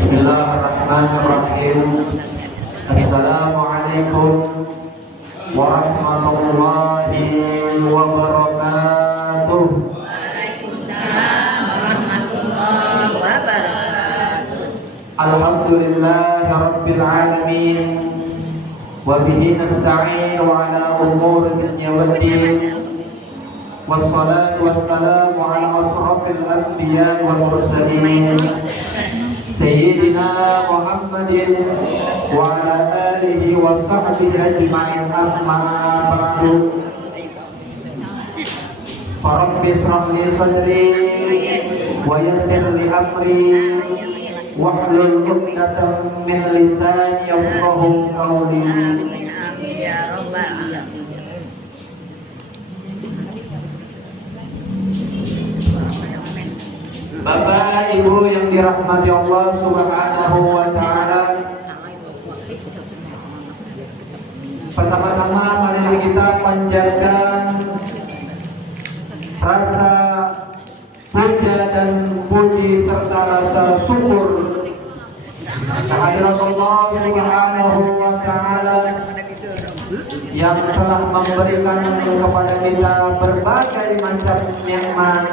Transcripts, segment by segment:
Bismillahirrahmanirrahim. Assalamualaikum warahmatullahi wabarakatuh. Waalaikumsalam warahmatullahi wabarakatuh. Alhamdulillahi rabbil alamin. Wa bihi nasta'inu ala umuri dunya waddin. Wassalatu wassalamu ala asrafil anbiya wal mursalin Sayyidina Muhammadin wa ala alihi wa sahbihi ajma'in, amma ba'du. Rabbi shrah li sadri wa yassir li amri wahlul 'uqdatam min lisani yafqahu qawli. Amin ya rabbal alamin. Bapak Ibu yang dirahmati Allah Subhanahu wa taala, pertama-tama marilah kita panjatkan rasa puja dan puji serta rasa syukur kehadirat Allah Subhanahu wa taala yang telah memberikan kepada kita berbagai macam nikmat.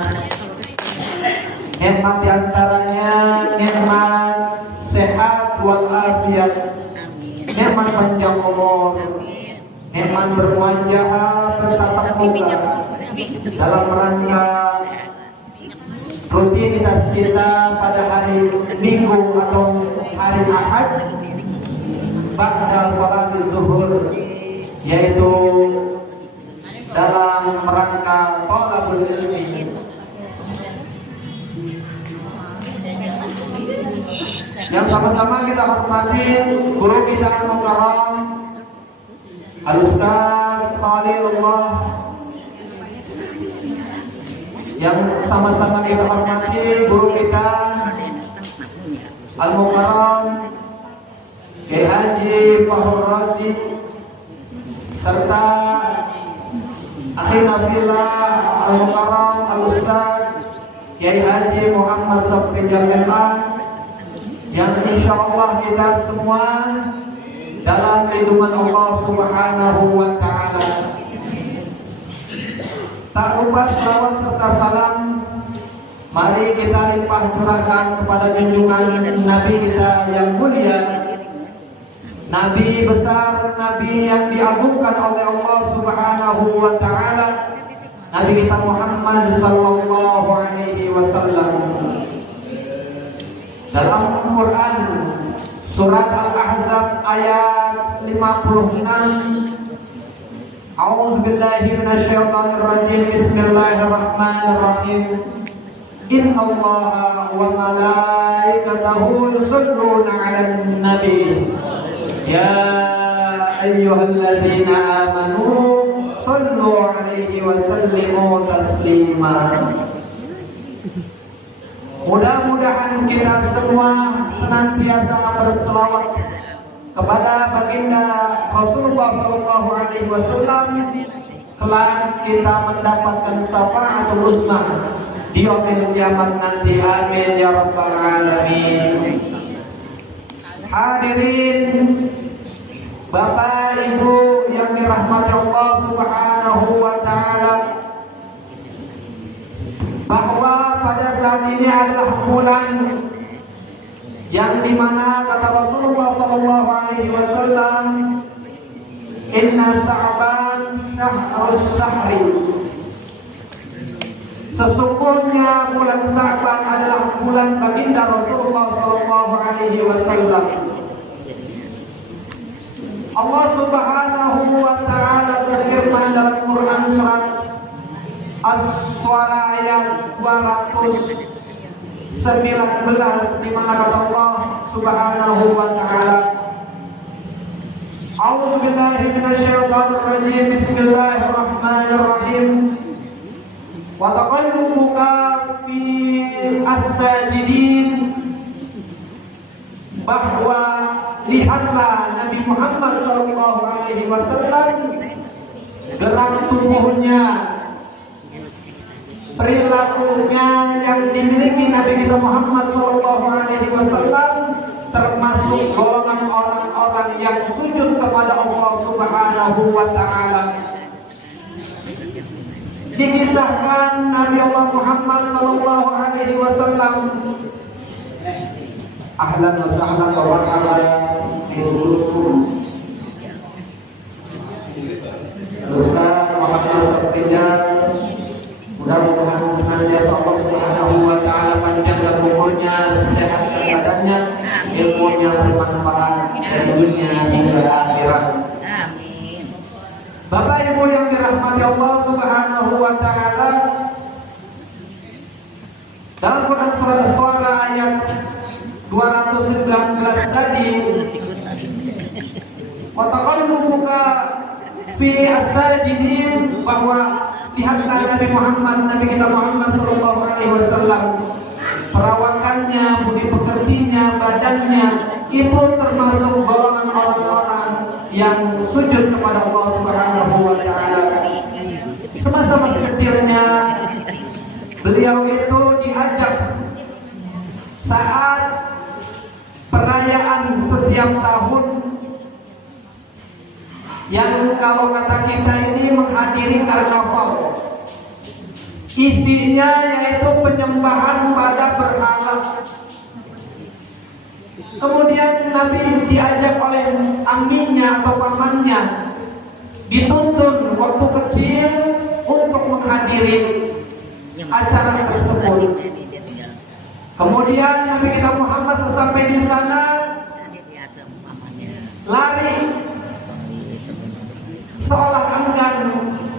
Nikmat diantaranya nikmat sehat walafiat, nikmat panjang umur, nikmat berwajah bertatap muka dalam rangka rutinitas kita pada hari Minggu atau hari Ahad ba'da salat zuhur, yaitu dalam rangka thalabul ilmi. Yang sama-sama kita hormati guru kita al-mukarram Al-Ustaz Khalilullah, yang sama-sama kita hormati guru kita al-mukarram Kiai Haji Fahur Razi, serta akhina fillah al-mukarram Al-Ustaz Kiai Haji Muhammad Sofyan Jalal, yang insya Allah kita semua dalam lindungan Allah Subhanahu wa taala. Tak lupa selawat serta salam mari kita limpah curahkan kepada junjungan Nabi kita yang mulia, Nabi besar, Nabi yang diagungkan oleh Allah Subhanahu wa taala, Nabi kita Muhammad sallallahu alaihi wasallam. Dalam Quran surat Al-Ahzab ayat 56, A'udzu billahi minasyaitonir rajim. Bismillahirrahmanirrahim. Innallaha wa malaikatahu yusholluna 'alan nabi. Ya ayyuhalladzina amanu shallu 'alaihi wa sallimu taslima. Mudah-mudahan kita semua senantiasa berselawat kepada baginda Rasulullah Shallallahu Alaihi Wasallam, kelak kita mendapatkan syafaatul uzma di yaumil kiamat nanti. Amin ya rabbal alamin. Hadirin Bapak Ibu yang dirahmati Allah Subhanahu wa taala, bahwa pada saat ini adalah bulan yang dimana kata Rasulullah Shallallahu Alaihi Wasallam, Inna Sa'ban syahrus syahri. Sesungguhnya bulan Sa'ban adalah bulan baginda Rasulullah Shallallahu Alaihi Wasallam. Allah Subhanahu wa taala berfirman dalam Quran surat As-Suara ayat 219, di mana kata Allah Subhanahu wa taala, A'udzu billahi minasyaitonir rajim. Bismillahirrahmanirrahim. Wa taqallubuka fi as-sajidin, bahwa lihatlah Nabi Muhammad sallallahu alaihi wasallam gerak tubuhnya, perilakunya yang dimiliki Nabi kita Muhammad sallallahu alaihi wasallam Subhanahu wa ta'ala. Dikisahkan Nabi Allah Muhammad sallallahu alaihi wasallam, ahlan wa sahlan wa marhaban bikum. Ustaz Muhammad Sabtijan, mudah-mudahan senantiasa Allah Subhanahu wa ta'ala panjangkan umurnya, sehatkan badannya, ilmunya bermanfaat dari dunia hingga akhirat. Amin. Bapak Ibu yang dirahmati Allah Subhanahu wa ta'ala, dalam Quran surat Al-Suara ayat 219 tadi, wataqallubuka fi as-sajidin, bahwa lihatlah Nabi Muhammad, Nabi kita Muhammad sallallahu alaihi wasallam, perawakannya, budi pekertinya, badannya itu termasuk golongan orang-orang yang sujud kepada Allah Subhanahu wa ta'ala. Semasa masih kecilnya beliau itu diajak saat perayaan setiap tahun yang kalau kata kita ini menghadiri karnaval. Isinya yaitu penyembahan pada berhala. Kemudian Nabi diajak oleh aminnya atau pamannya, dituntun waktu kecil untuk menghadiri acara tersebut. Kemudian Nabi kita Muhammad sampai di sana lari seolah enggan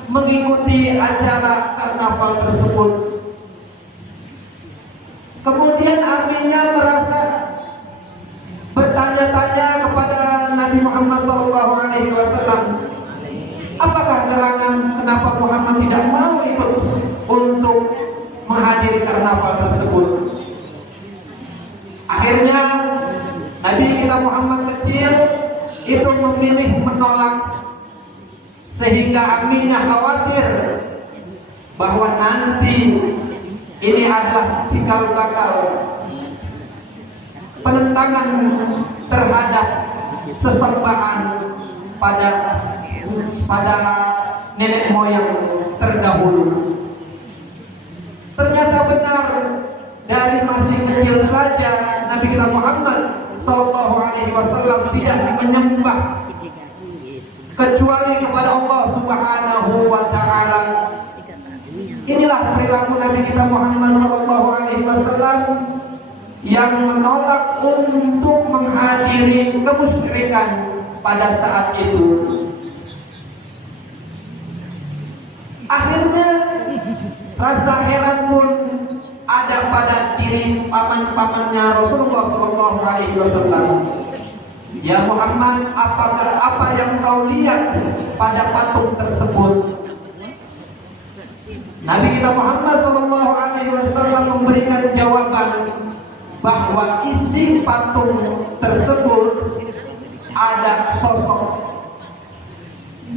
mengikuti acara karnaval tersebut. Kemudian aminnya merasa bertanya-tanya kepada Nabi Muhammad SAW, apakah gerangan kenapa Muhammad tidak mau ikut untuk menghadiri karnaval tersebut. Akhirnya Nabi kita Muhammad kecil itu memilih menolak, sehingga aminnya khawatir bahwa nanti ini adalah cikal bakal penentangan terhadap sesembahan pada nenek moyang terdahulu. Ternyata benar, dari masih kecil saja Nabi kita Muhammad sallallahu alaihi wasallam tidak menyembah kecuali kepada Allah Subhanahu wa ta'ala. Inilah perilaku Nabi kita Muhammad sallallahu alaihi wasallam yang menolak untuk menghadiri kemusyrikan pada saat itu. Akhirnya rasa heran pun ada pada diri paman-pamannya Rasulullah sallallahu alaihi wasallam. Ya Muhammad, apakah apa yang kau lihat pada patung tersebut? Nabi kita Muhammad sallallahu alaihi wasallam memberikan jawaban bahwa isi patung tersebut ada sosok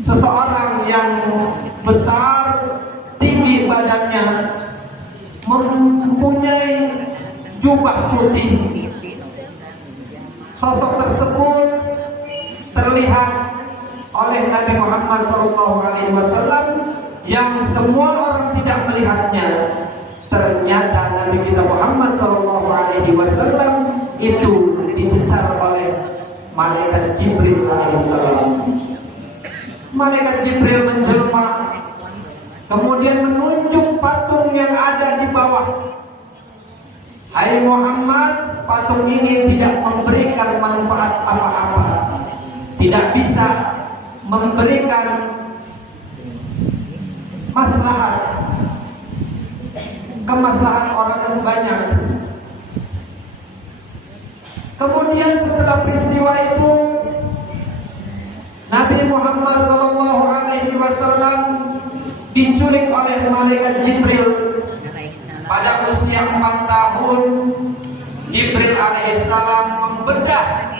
seseorang yang besar, tinggi badannya, mempunyai jubah putih. Sosok tersebut terlihat oleh Nabi Muhammad SAW yang semua orang tidak melihatnya. Ternyata Nabi kita Muhammad SAW itu dicecar oleh malaikat Jibril alaihissalam. Malaikat Jibril menjelma, kemudian menunjuk patung yang ada di bawah. Hai Muhammad, patung ini tidak memberikan manfaat apa-apa, tidak bisa memberikan maslahat, kemaslahan orang yang banyak. Kemudian setelah peristiwa itu, Nabi Muhammad SAW diculik oleh malaikat Jibril. Pada usia 4 tahun, Jibril alaihissalam membedah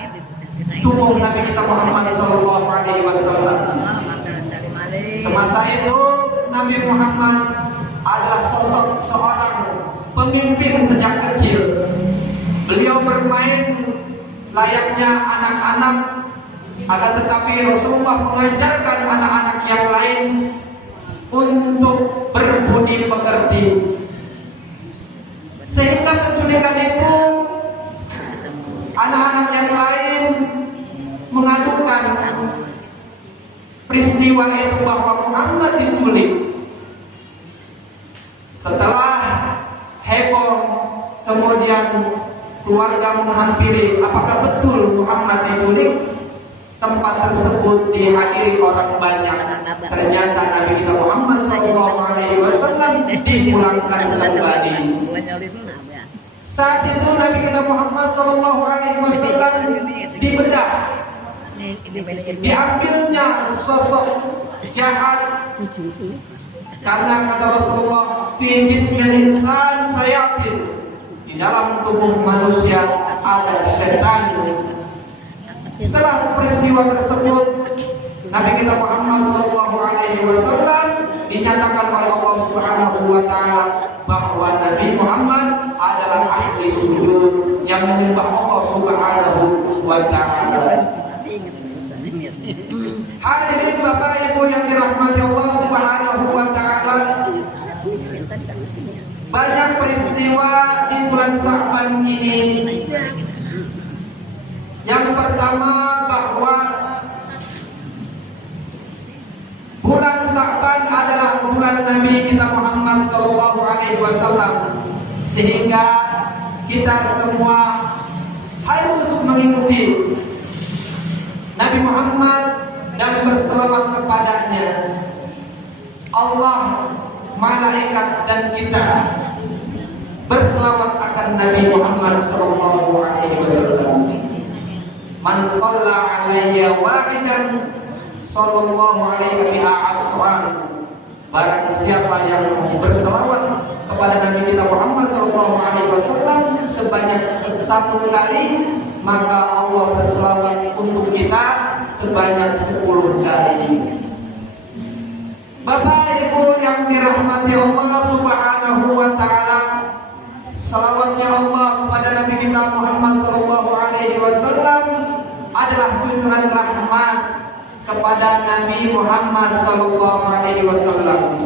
tubuh Nabi kita Muhammad SAW. Semasa itu Nabi Muhammad adalah sosok seorang pemimpin sejak kecil. Beliau bermain layaknya anak-anak Akan tetapi Rasulullah mengajarkan anak-anak yang lain untuk berbudi pekerti, sehingga penculikan itu anak-anak yang lain mengadukan peristiwa itu bahwa Muhammad diculik. Setelah heboh, kemudian keluarga menghampiri, apakah betul Muhammad diculik? Tempat tersebut dihadiri orang banyak. Ternyata Nabi kita Muhammad SAW dipulangkan kembali. Saat itu Nabi kita Muhammad SAW dibedah, diambilnya sosok jahat, karena kata Rasulullah, fi jismil insan sayatin, di dalam tubuh manusia ada setan. Setelah peristiwa tersebut, Nabi kita Muhammad SAW dinyatakan oleh Allah Subhanahu wa Ta'ala bahwa Nabi Muhammad adalah ahli sujud yang menyembah Allah Subhanahu wa Ta'ala. Hadirin Bapak Ibu yang dirahmati Allah Subhanahu wa Ta'ala, banyak peristiwa di bulan Sya'ban ini. Yang pertama, bahwa bulan Sya'ban adalah bulan Nabi kita Muhammad SAW, sehingga kita semua harus mengikuti Nabi Muhammad dan berselawat kepadanya. Allah, malaikat dan kita berselawat akan Nabi Muhammad SAW. Man shalla alayya wahidan sallallahu alaihi biha asran. Barang siapa yang berselawat kepada Nabi kita Muhammad SAW sebanyak satu kali, maka Allah berselawat untuk kita sebanyak 10 kali. Bapak Ibu yang dirahmati Allah Subhanahu wa Ta'ala, salawatnya Allah kepada Nabi kita Muhammad SAW adalah junjungan rahmat kepada Nabi Muhammad SAW.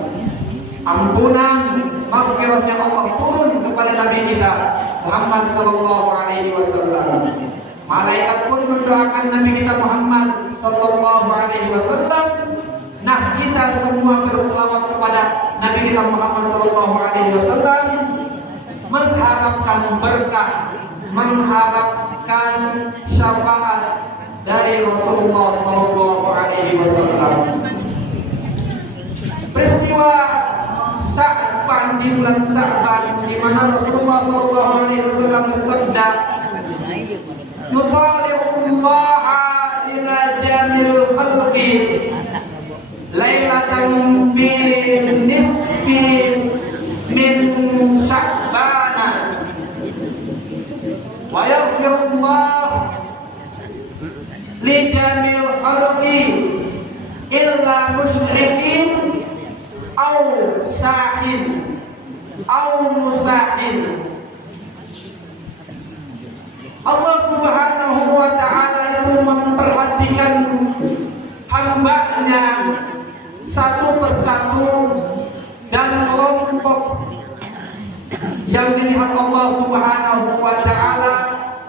Ampunan, maghfirahnya Allah turun kepada Nabi kita Muhammad SAW. Malaikat pun mendoakan Nabi kita Muhammad SAW. Nah, kita semua berselawat kepada Nabi kita Muhammad SAW, mengharapkan berkah, mengharapkan syafaat dari Rasulullah SAW. Peristiwa Sya'ban, di bulan Sya'ban, di mana Rasulullah SAW bersabda, "Yutali'ullaha ila jamil khalqi lailatan fi nisfi min Sya'bana wa yaghfirullah li jamil khalqi illa musyrikin aw sahin aw musahin." Allah Subhanahu wa Ta'ala itu memperhatikan hambanya satu persatu, dan kelompok yang dilihat Allah Subhanahu wa Ta'ala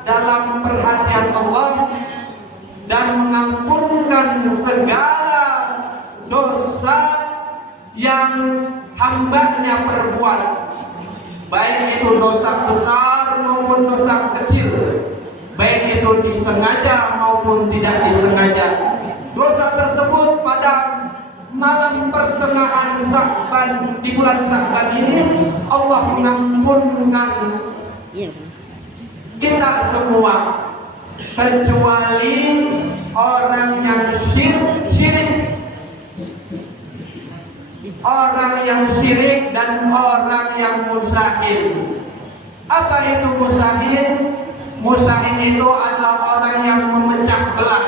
dalam perhatian Allah dan mengampunkan segala dosa yang hambanya perbuat, baik itu dosa besar maupun dosa kecil, baik itu disengaja maupun tidak disengaja. Dosa tersebut pada malam pertengahan Sya'ban, di bulan Sya'ban ini, Allah mengampunkan kita semua, kecuali orang yang syirik, orang yang syirik dan orang yang musahin. Apa itu musahin? Musahin itu adalah orang yang memecah belah.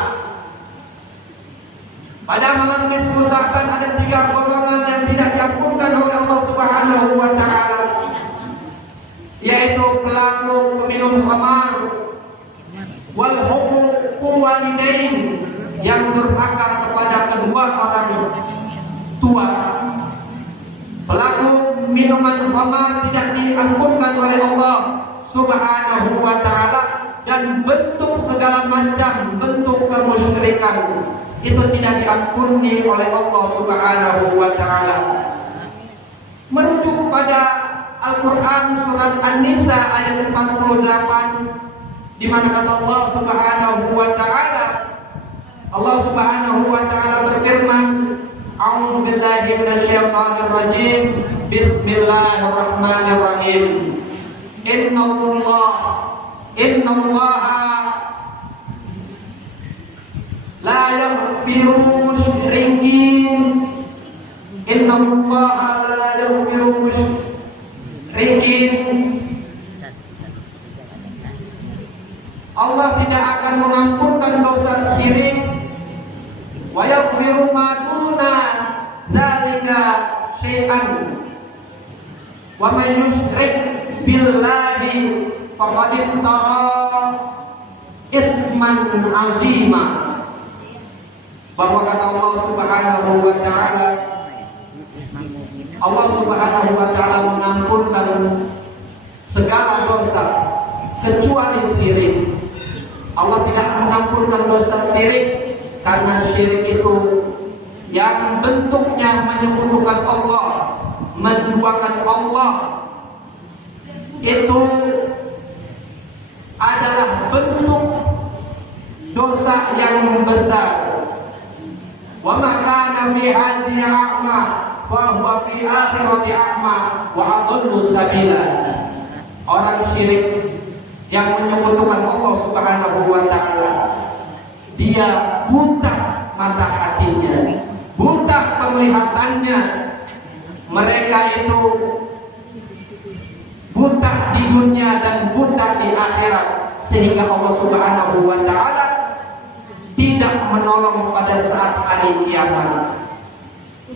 Pada malam nisfu Sya'ban ada 3 golongan yang tidak diampunkan oleh Allah Subhanahu wa Ta'ala, yaitu pelaku peminum khamar, wal huququ walidain, yang durhaka kepada kedua orang tua. Pelaku minuman khamar tidak diampunkan oleh Allah Subhanahu wa ta'ala, dan bentuk segala macam bentuk kemusyrikan itu tidak diampuni oleh Allah Subhanahu wa ta'ala. Merujuk pada Al-Quran surat An-Nisa ayat 48, di mana kata Allah Subhanahu wa ta'ala, Allah Subhanahu wa ta'ala berfirman, A'udzu billahi minasyaitonir rajim. Bismillahirrahmanirrahim. Innallaha la yaghfiru musyrikin. Innallaha la yaghfiru musyrikin. Allah tidak akan mengampunkan dosa syirik. Wa yaghfiru ma duna dzalika syai'an. Wa may yusyrik billahi faqad iftara isman 'azima. Bahwa kata Allah Subhanahu wa ta'ala, Allah Subhanahu wa ta'ala mengampunkan segala dosa kecuali syirik. Allah tidak mengampunkan dosa syirik, karena syirik itu yang bentuknya menyekutukan Allah, menduakan Allah, itu adalah bentuk dosa yang besar. Wa ma kana fi hazihi a'ma wa huwa fi akhirati a'ma wa adallu sabila. Orang syirik yang menyekutukan Allah Subhanahu wa ta'ala, dia buta mata hatinya, buta penglihatannya. Mereka itu buta di dunia dan buta di akhirat, sehingga Allah Subhanahu wa ta'ala tidak menolong pada saat hari kiamat.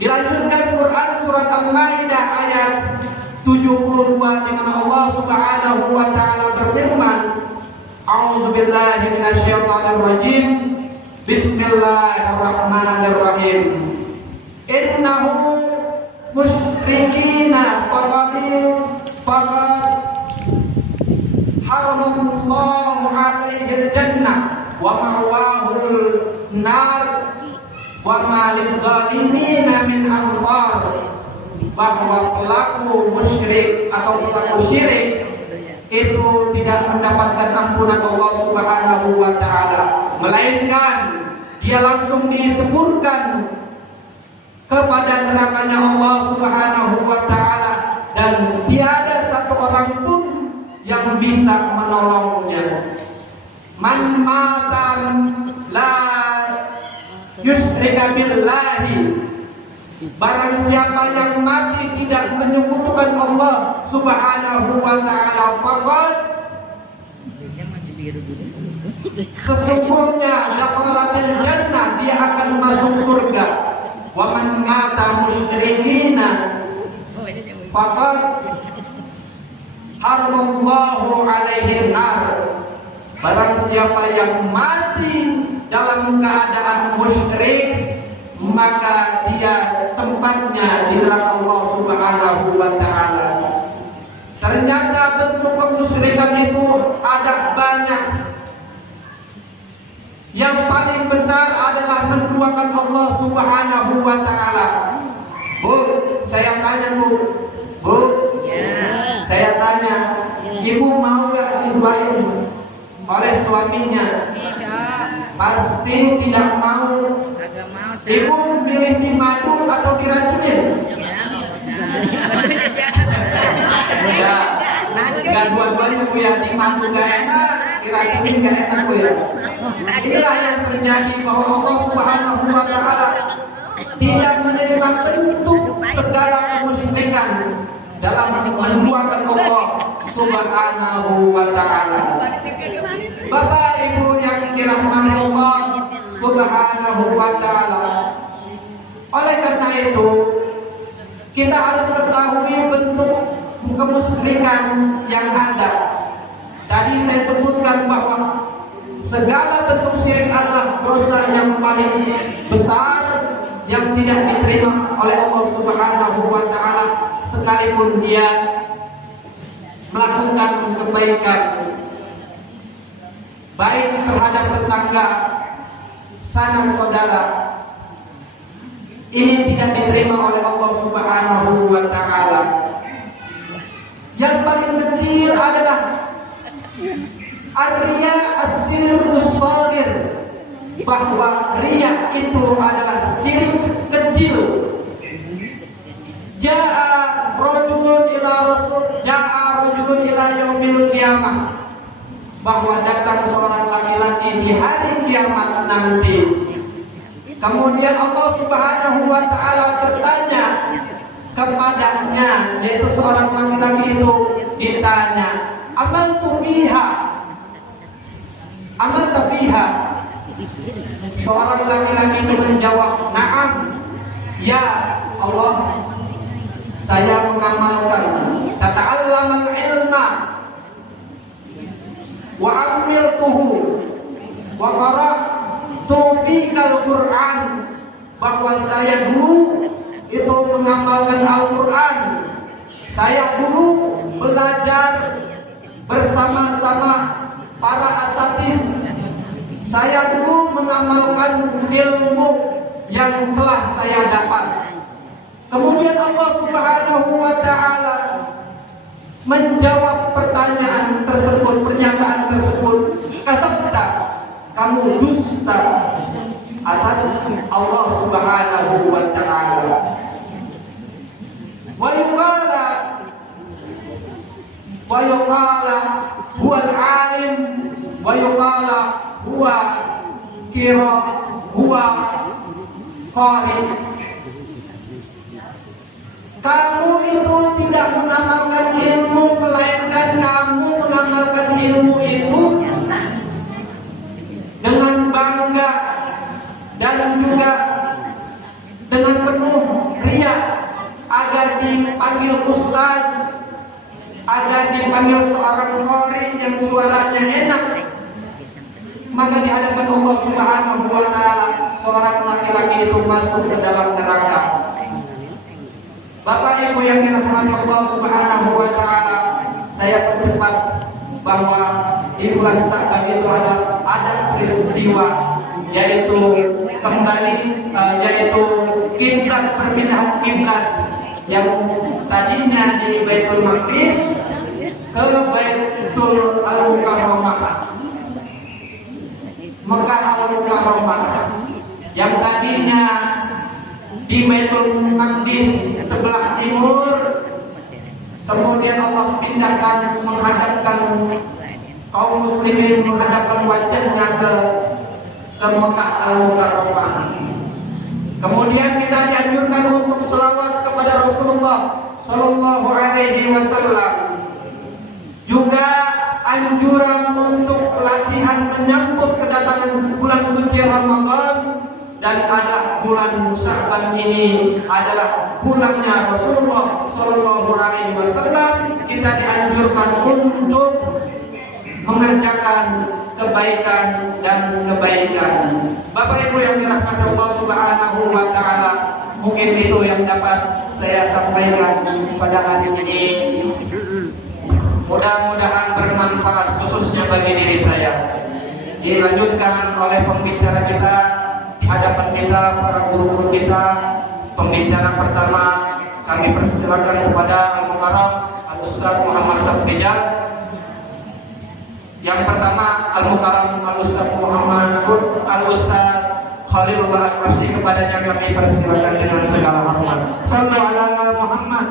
Dilanjutkan Quran surat Al-Maidah ayat 72, di mana Allah Subhanahu wa ta'ala berfirman, A'udzu billahi minasyaitonir rajim. Bismillahirrahmanirrahim. Innahu musyrikina faqad haramallahu alaihil jannah wa ma'wahul nar wa ma lidzalimina min ansar. Bahwa pelaku musyrik atau pelaku syirik itu tidak mendapatkan ampunan Allah Subhanahu wa ta'ala, melainkan dia langsung diceburkan kepada nerakanya Allah Subhanahu wa ta'ala, dan tiada satu orang pun yang bisa menolongnya. Man matan la yusyrika billahi, barang siapa yang mati tidak menyekutukan Allah Subhanahu wa ta'ala, faqad sesungguhnya dakhalatil jannah, dia akan masuk surga. Wa man mata musyrikina faqad haramallahu alaihin nar, barang siapa yang mati dalam keadaan musyrik, maka dia tempatnya di neraka Allah Subhanahu wa ta'ala. Ternyata bentuk kemusyrikan itu ada banyak. Yang paling besar adalah menduakan Allah Subhanahu wa ta'ala. Bu, saya tanya Bu, Ya. saya tanya, ibu mau gak diduain oleh suaminya? Pasti tidak mau. Agak mau Ibu pilih dimadu atau diracunin? Ya, gak dua-duanya Bu ya. Dimadu gak enak, diracunin gak enak Bu ya. Inilah yang terjadi, bahwa Allah Subhanahu wa ta'ala tidak menerima bentuk segala kemusyrikan dalam menduakan Allah Subhanahu wa ta'ala. Bapak Ibu yang dirahmati Allah Subhanahu wa ta'ala, oleh karena itu kita harus ketahui bentuk kemusyrikan yang ada. Tadi saya sebutkan bahwa segala bentuk syirik adalah dosa yang paling besar yang tidak diterima oleh Allah Subhanahu wa taala, sekalipun dia melakukan kebaikan baik terhadap tetangga, sanak saudara. Ini tidak diterima oleh Allah Subhanahu wa taala. Yang paling kecil adalah ar-riya as-sirrus shaghir, bahwa riya itu adalah syirik kecil. Ja'a rajulun ila yaumil qiyamah, bahwa datang seorang laki-laki di hari kiamat nanti. Kemudian Allah Subhanahu wa taala bertanya kepadanya, yaitu seorang laki-laki itu ditanya, amantu biha, amanta biha. Seorang laki-laki itu menjawab, na'am, ya Allah, saya mengamalkan. Tata'allamal ilma wa amiltuhu wa qara'tu fikal Qur'an, bahwa saya dulu itu mengamalkan Al-Quran. Saya dulu belajar bersama-sama para asatis. Saya dulu mengamalkan ilmu yang telah saya dapat. Kemudian Allah Subhanahu wa taala menjawab pertanyaan tersebut, pernyataan tersebut, kasabta, kamu dusta atas Allah Subhanahu wa taala. Wa yuqala huwal alim wa yuqala huwa qari. Kamu itu tidak mengamalkan ilmu, melainkan kamu mengamalkan ilmu itu dengan bangga dan juga dengan penuh riya, agar dipanggil ustaz, agar dipanggil seorang qari yang suaranya enak. Maka di hadapan Allah Subhanahu wa taala seorang laki-laki itu masuk ke dalam neraka. Bapak Ibu yang dirahmati Allah Subhanahu wa taala, saya percepat bahwa di bulan Sa'ban itu ada peristiwa, yaitu kembali yaitu kiblat, perpindahan kiblat yang tadinya di Baitul Maqdis ke Baitul Al-Mukarramah, Mekah Al-Mukarramah, yang tadinya di Baitul Maqdis sebelah timur, kemudian Allah pindahkan, menghadapkan kaum muslimin, menghadapkan wajahnya ke Mekah Al-Mukarramah. Kemudian kita dianjurkan untuk selawat kepada Rasulullah Sallallahu Alaihi Wasallam. Juga anjuran untuk latihan menyambut kedatangan bulan suci Ramadan, dan adalah bulan Sya'ban ini adalah bulannya Rasulullah Sallallahu Alaihi Wasallam. Kita dianjurkan untuk mengerjakan kebaikan dan kebaikan. Bapak Ibu yang dirahmati Allah Subhanahu wa taala, mungkin itu yang dapat saya sampaikan pada hari ini. Mudah-mudahan bermanfaat khususnya bagi diri saya. Dilanjutkan oleh pembicara kita di hadapan kita, para guru-guru kita. Pembicara pertama kami persilakan kepada Al-Mukarram Al-Ustaz Muhammad Safrijal. Yang pertama Al-Mukarram Al-Ustaz Muhammad Al-Ustaz Khalilullah Al-Qabsi, kepadanya kami persilakan dengan segala hormat. Sallallahu alaihi Muhammad.